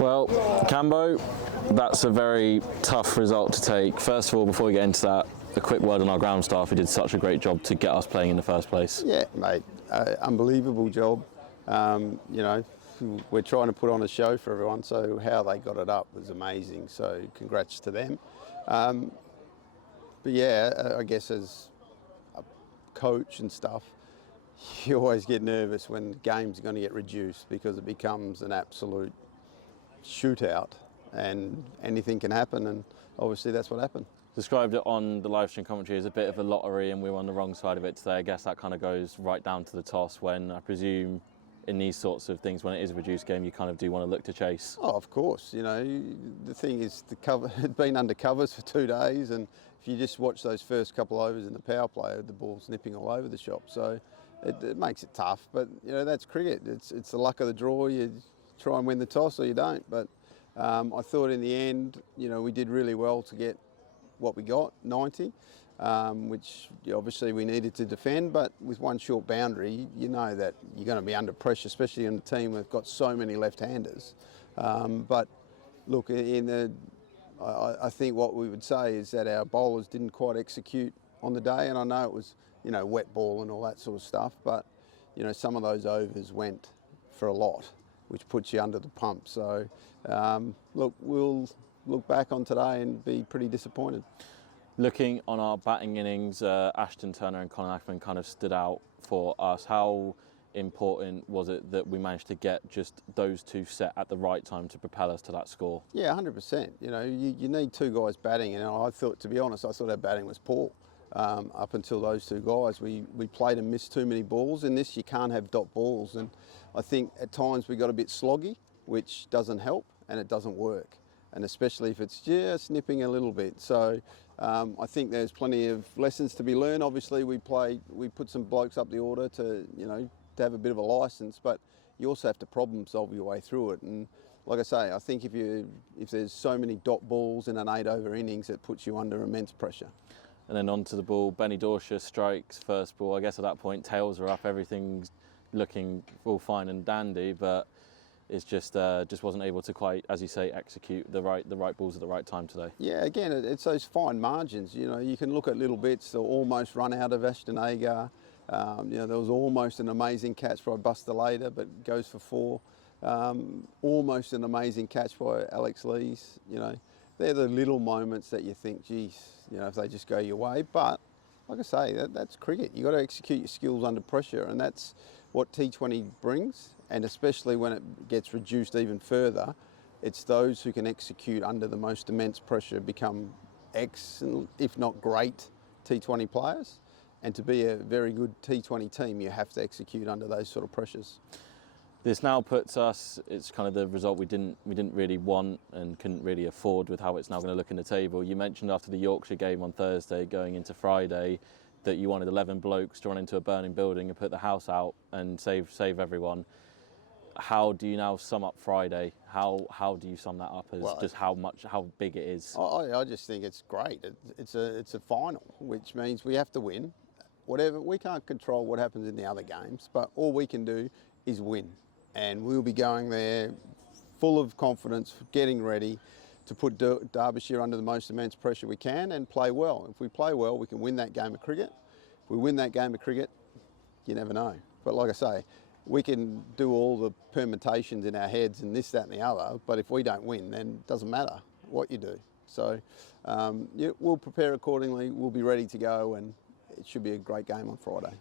Well, Campbell, that's a very tough result to take. First of all, before we get into that, a quick word on our ground staff who did such a great job to get us playing in the first place. Yeah, mate, unbelievable job. We're trying to put on a show for everyone, so how they got it up was amazing. So congrats to them. But yeah, I guess as a coach and stuff, you always get nervous when games are going to get reduced because it becomes an absolute shootout and anything can happen, and obviously that's what happened. Described it on the live stream commentary as a bit of a lottery, and we were on the wrong side of it today. I guess that kind of goes right down to the toss, when I presume in these sorts of things, when it is a reduced game, you kind of do want to look to chase. Oh, of course. You know, the thing is, the cover had been under covers for 2 days, and if you just watch those first couple overs in the power play, the ball's nipping all over the shop. So it makes it tough. But you know, that's cricket. It's the luck of the draw. You try and win the toss or you don't. But I thought in the end, you know, we did really well to get what we got, 90, which obviously we needed to defend, but with one short boundary, you know that you're going to be under pressure, especially in a team that's got so many left-handers. But look, I think what we would say is that our bowlers didn't quite execute on the day, and I know it was, you know, wet ball and all that sort of stuff, but you know, some of those overs went for a lot, which puts you under the pump. So look, we'll look back on today and be pretty disappointed. Looking on our batting innings, Ashton Turner and Colin Ackerman kind of stood out for us. How important was it that we managed to get just those two set at the right time to propel us to that score? Yeah, 100%. You know, you need two guys batting, and I thought, to be honest, I thought our batting was poor up until those two guys. We played and missed too many balls. In this, you can't have dot balls, and I think at times we got a bit sloggy, which doesn't help and it doesn't work. And especially if it's just nipping a little bit. So I think there's plenty of lessons to be learned. Obviously we put some blokes up the order to, you know, to have a bit of a licence, but you also have to problem solve your way through it. And like I say, I think if there's so many dot balls in an 8-over innings, it puts you under immense pressure. And then onto the ball, Benny Dorshire strikes first ball. I guess at that point tails are up, everything's looking all fine and dandy, but it's just wasn't able to quite, as you say, execute the right balls at the right time today. Yeah, again, it's those fine margins. You know, you can look at little bits. They'll almost run out of Ashton Agar. You know, there was almost an amazing catch by Buster Later, but goes for 4. Almost an amazing catch by Alex Lees. You know, they're the little moments that you think, geez, you know, if they just go your way. But like I say, that's cricket. You've got to execute your skills under pressure, and that's what T20 brings. And especially when it gets reduced even further, it's those who can execute under the most immense pressure become excellent, if not great, T20 players. And to be a very good T20 team, you have to execute under those sort of pressures. This now puts us, it's kind of the result we didn't really want and couldn't really afford with how it's now going to look in the table. You mentioned after the Yorkshire game on Thursday, going into Friday, that you wanted 11 blokes to run into a burning building and put the house out and save everyone. How do you now sum up Friday? How do you sum that up as just how big it is? I just think it's great. It's a final, which means we have to win. Whatever, we can't control what happens in the other games, but all we can do is win. And we'll be going there full of confidence, getting ready to put Derbyshire under the most immense pressure we can and play well. If we play well, we can win that game of cricket. If we win that game of cricket, you never know. But like I say, we can do all the permutations in our heads and this, that and the other, but if we don't win, then it doesn't matter what you do. So yeah, we'll prepare accordingly, we'll be ready to go, and it should be a great game on Friday.